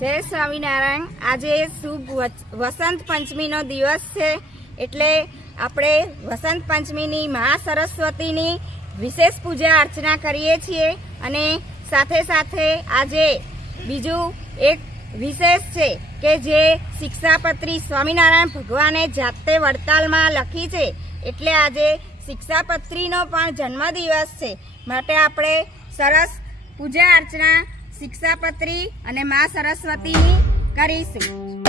જય સ્વામિનારાયણ. આજે શુભ વસંત પંચમીનો દિવસ છે એટલે આપણે વસંત પંચમીની મહા સરસ્વતીની વિશેષ પૂજા અર્ચના કરીએ છીએ અને સાથે સાથે આજે બીજું એક વિશેષ છે કે જે શિક્ષાપત્રી સ્વામિનારાયણ ભગવાને જાતે વડતાલમાં લખી છે એટલે આજે શિક્ષાપત્રીનો પણ જન્મદિવસ છે. માટે આપણે સરસ પૂજા અર્ચના શિક્ષાપત્રી અને મા સરસ્વતીની કરીશું.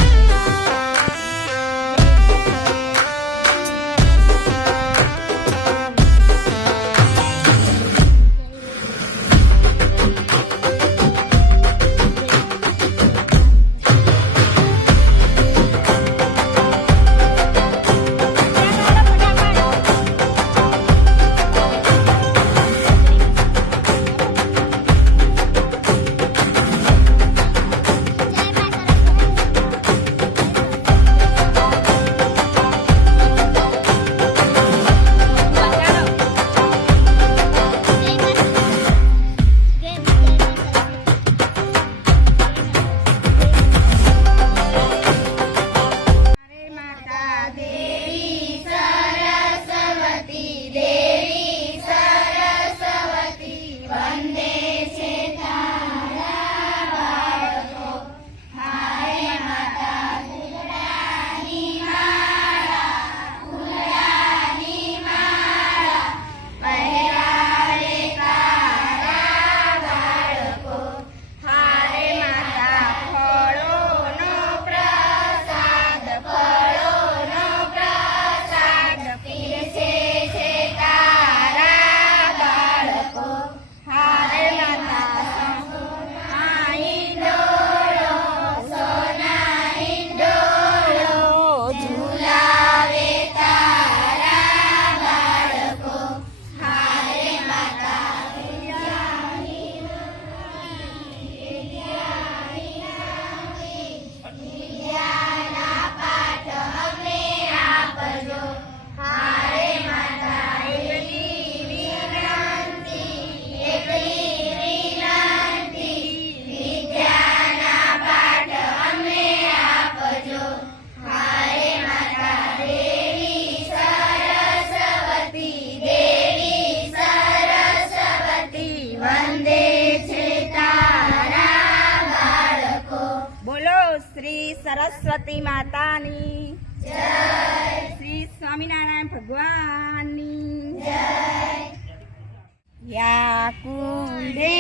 સરસ્વતી માતાની. શ્રી સ્વામિનારાયણ ભગવાનની. જય યા કુંડે